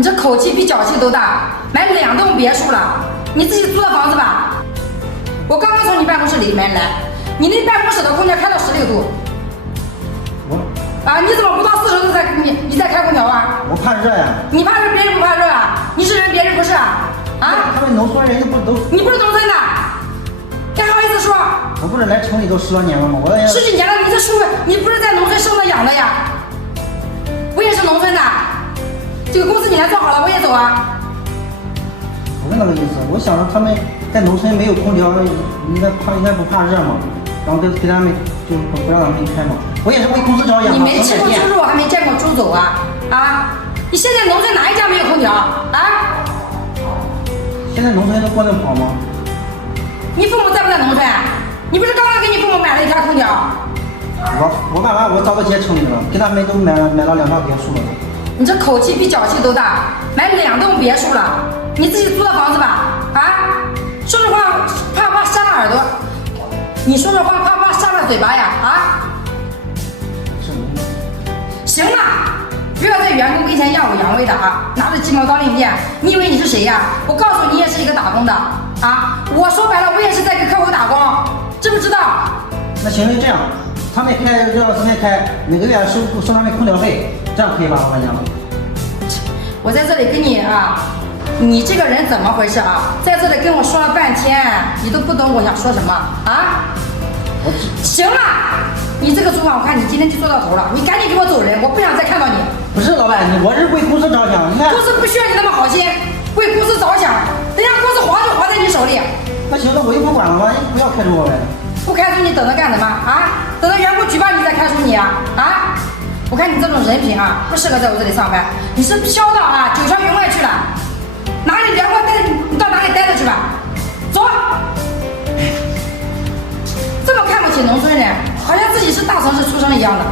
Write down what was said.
你这口气比脚气都大，买2栋别墅了，你自己租的房子吧？我刚刚从你办公室里面来，你那办公室的空调开到16度。你怎么不到40度你再开空调啊？我怕热呀。你怕热，别人不怕热啊？你是人，别人不是啊？他们农村人不都？你不是农村的，你还好意思说？我不是来城里都10多年了吗？我10几年了，你这树，你不是在农村生的养的呀？我也是农村的，这个公司你来做好了，我也走啊。不是那个意思，我想着他们在农村没有空调，应该不怕热嘛，然后给他们就不让他们开嘛。我也是为公司着想。你没吃过猪肉，还没见过猪走啊？你现在农村哪一家没有空调啊？现在农村都过得好吗？你父母在不在农村？你不是刚刚给你父母买了一台空调？我爸妈我早都结城里了，给他们都买了2套别墅了。你这口气比脚气都大，买2栋别墅了，你自己租的房子吧？说实话怕扇了耳朵，你说实话怕扇了嘴巴呀？行了，不要在员工跟前耀武扬威的拿着鸡毛当令箭，你以为你是谁呀？我告诉你，也是一个打工的我说白了，我也是在给客户打工，知不知道？那行就这样，他们开热到3天开，每个月收他们空调费，这样可以吧，老板娘？我在这里跟你你这个人怎么回事在这里跟我说了半天，你都不懂我想说什么行了，你这个主管我看你今天就做到头了，你赶紧给我走人，我不想再看到你。不是老板，我是为公司着想，你看。公司不需要你那么好心，为公司着想，等下公司黄就黄在你手里。那行，那我就不管了吧，你不要开除我呗。不开除你等着干什么等着员工举报你再开除你我看你这种人品不适合在我这里上班，你是飘到九霄云外去了，哪里员工待着你到哪里待着去吧，走。这么看不起农村人，好像自己是大城市出生一样的。